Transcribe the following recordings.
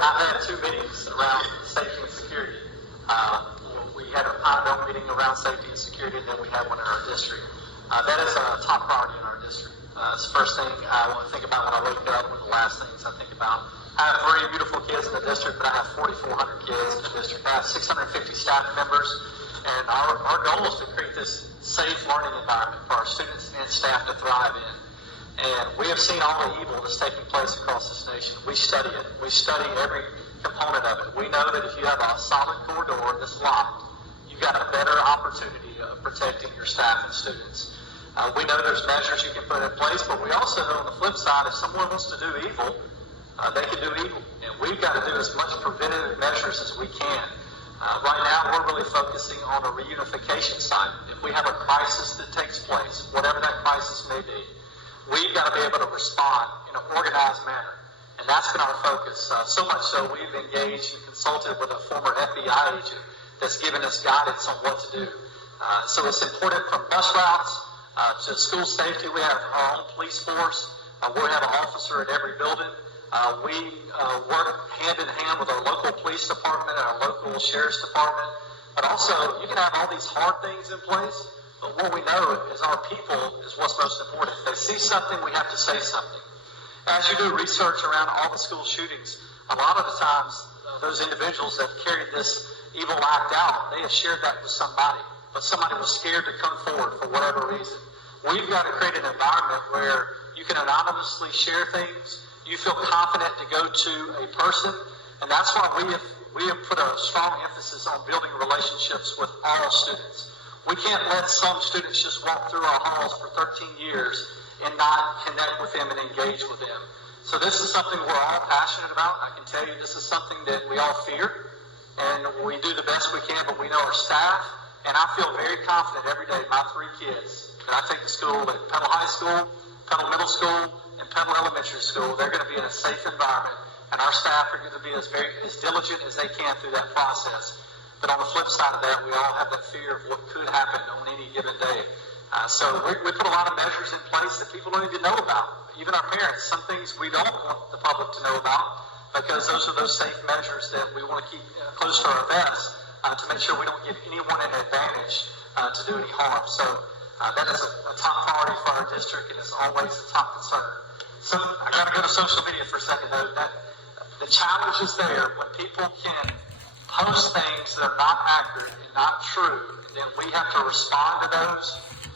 I've had two meetings around safety and security. We had a Pineville meeting around safety and security, and then we had one in our district. That is a top priority in our district. It's the first thing I want to think about when I wake up, one of the last things I think about. I have 3 beautiful kids in the district, but I have 4,400 kids in the district. I have 650 staff members, and our goal is to create this safe learning environment for our students and staff to thrive in. And we have seen all the evil that's taking place across this nation. We study it. We study every component of it. We know that if you have a solid core door that's locked, you've got a better opportunity of protecting your staff and students. We know there's measures you can put in place, but we also know on the flip side, if someone wants to do evil, they can do evil. And we've got to do as much preventative measures as we can. Right now, we're really focusing on a reunification side. If we have a crisis that takes place, whatever that crisis may be, we've got to be able to respond in an organized manner. And that's been our focus. So much so we've engaged and consulted with a former FBI agent that's given us guidance on what to do. So it's important from bus routes to school safety. We have our own police force. We have an officer at every building. We work hand in hand with our local police department and our local sheriff's department. But also, you can have all these hard things in place, but what we know is our people is what's most important. If they see something, we have to say something. As you do research around all the school shootings, a lot of the times, those individuals that carried this evil act out, they have shared that with somebody, but somebody was scared to come forward for whatever reason. We've got to create an environment where you can anonymously share things. You feel confident to go to a person, and that's why we have put a strong emphasis on building relationships with all students. We can't let some students just walk through our halls for 13 years and not connect with them and engage with them. So this is something we're all passionate about. I can tell you this is something that we all fear, and we do the best we can, but we know our staff, and I feel very confident every day my 3 kids that I take to school at Petal High School, Petal Middle School, and Petal Elementary School, they're going to be in a safe environment, and our staff are going to be as diligent as they can through that process. But on the flip side of that, we all have that fear of what could happen on any given day. So we put a lot of measures in place that people don't even know about. Even our parents, some things we don't want the public to know about because those are those safe measures that we want to keep close to our vest to make sure we don't give anyone an advantage to do any harm. So that is a top priority for our district, and it's always a top concern. So I got to go to social media for a second, though. The challenge is there when people can post things that are not accurate and not true, and then we have to respond to those.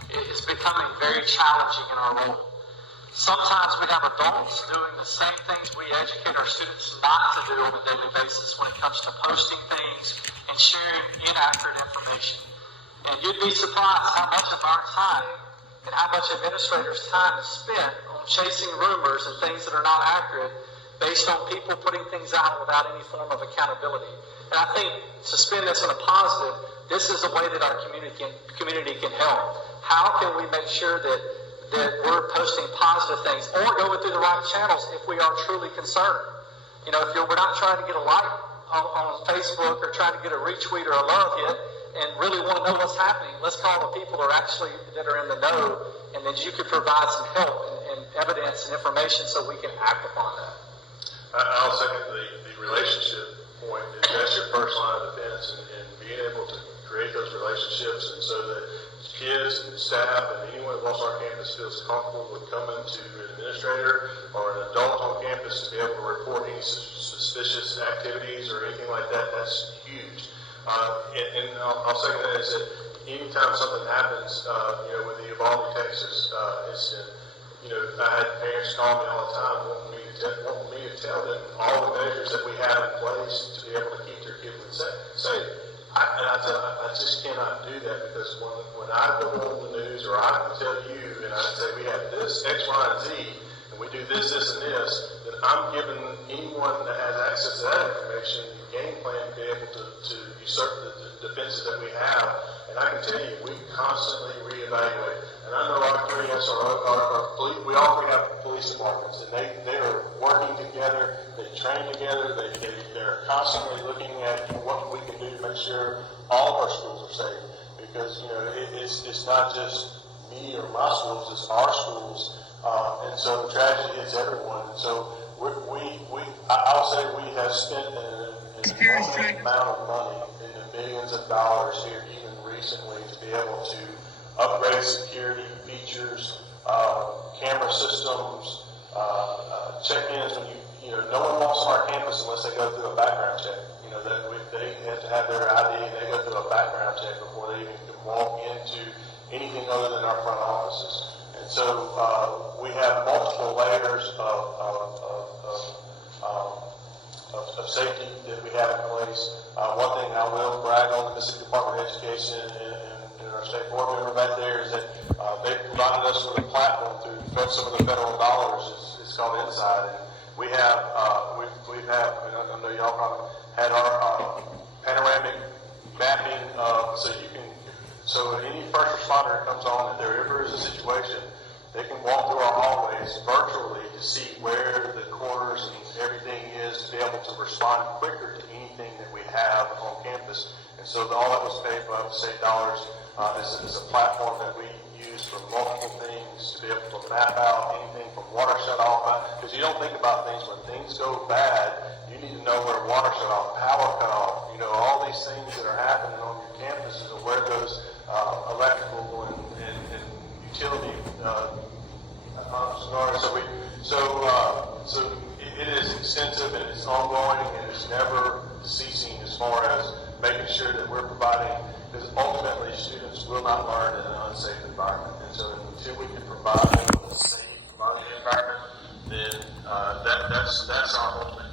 It is becoming very challenging in our role. Sometimes we have adults doing the same things we educate our students not to do on a daily basis when it comes to posting things and sharing inaccurate information. And you'd be surprised how much of our time and how much administrators' time is spent on chasing rumors and things that are not accurate based on people putting things out without any form of accountability. And I think to spin this in a positive, this is a way that our community can help. How can we make sure that we're posting positive things or going through the right channels if we are truly concerned? You know, if we're not trying to get a like on Facebook or trying to get a retweet or a love hit and really want to know what's happening, let's call the people that are in the know, and then you could provide some help and evidence and information so we can act upon that. I'll second the relationship point. That's your first line of defense, and being able to create those relationships, and so that kids and staff and anyone that walks on our campus feels comfortable with coming to an administrator or an adult on campus to be able to report any suspicious activities or anything like that. That's huge. And I'll second that is that anytime something happens, with the Uvalde, Texas incident, I had parents call me all the time wanting me to tell them all the measures that we have in place to be able to keep their kids safe. I just cannot do that because when I go on the news or I tell you and I say we have this, X, Y, and Z, and we do this, and this, then I'm giving anyone that has access to that information the game plan to be able to usurp the defenses that we have. And I can tell you, we constantly reevaluate. And I know our three our police, we all three have police departments, and they are working together, they train together, they're constantly looking at what we can do to make sure all of our schools are safe. Because, it's not just me or my schools, it's our schools. And so the tragedy hits everyone. And so I'll say we have spent an enormous amount of money in the millions of dollars here, even recently, to be able to upgrade security features, camera systems, check-ins. When no one walks on our campus unless they go through a background check. They have to have their ID and they go through a background check before they even can walk into anything other than our front offices. And so we have multiple layers of safety that we have in place. One thing I will brag on the Mississippi Department of Education and our state board member back there is that they provided us with a platform through some of the federal dollars. It's called Inside. And we have, we've had, and I know y'all probably had our panoramic mapping, so any first responder that comes on, if there ever is a situation, they can walk through our hallways virtually to see where the corners and everything is to be able to respond quicker to anything that we have on campus. And so all that was paid by the state dollars is a platform that we use for multiple things to be able to map out anything from water shut off. Because you don't think about things when things go bad, you need to know where water shut off, power cut off, all these things that are happening on your campuses and where those electrical and utility so it is extensive and it's ongoing and it's never ceasing as far as making sure that we're providing, because ultimately students will not learn in an unsafe environment. And so until we can provide them with a safe learning environment, then that's our ultimate